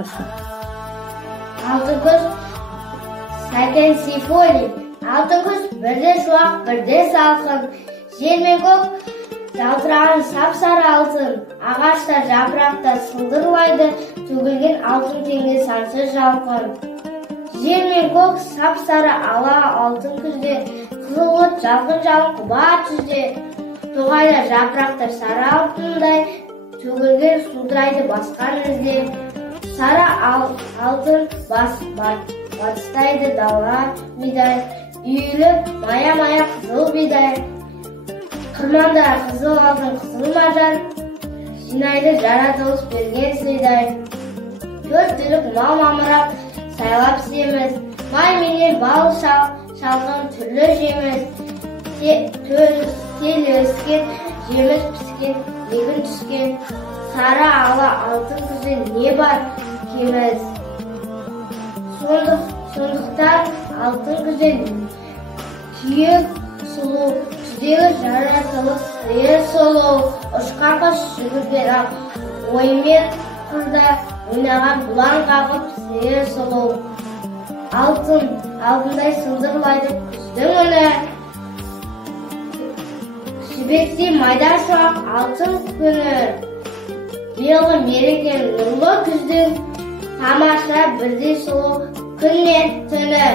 башкасы. Алтын көз Сәкен Сейфуллин. Алтын көз бірде шуақ, бірде салқын. Жер мен көк жалтыраған сап-сары алтын. Ағашта, жапырақта сылдырлайды, төгілген алтын теңге сансыз жалқын. Жер мен көк сап-сары ала алтын күзде, қызыл от жалқын-жалқын құба түзде. Тоғайда жапырақтар сары алтындай, төгілген судырайды басқан ізде. Сары алтын батыстайды дала бидай, үйіліп мая-мая қызыл бидай. Қырманда қызыл алтын қызыл маржан, жинайды жаратылыс берген сыйдай. Төрт түлік мал мамырап сайлап семіз, май менен бал шалқын түрлі жеміз. Тел өскен, жеміс піскен, егін түскен. Сары ала алтын күзде не бар кеміз. Сондықтан алтын күзде күйек сұлу, түздегі жаратылыс сыйы сұлу. Ұшқан құс жүгірген ақ, оймен қырда ойнаған бұлан қағып сыйы сұлу. Алтындай сылдырлайды күздің үні. Жібектей майда шуақ алтын күні. Биылғы мереке нұрлы күздің, тамаша бірдей сұлу күн мен түні.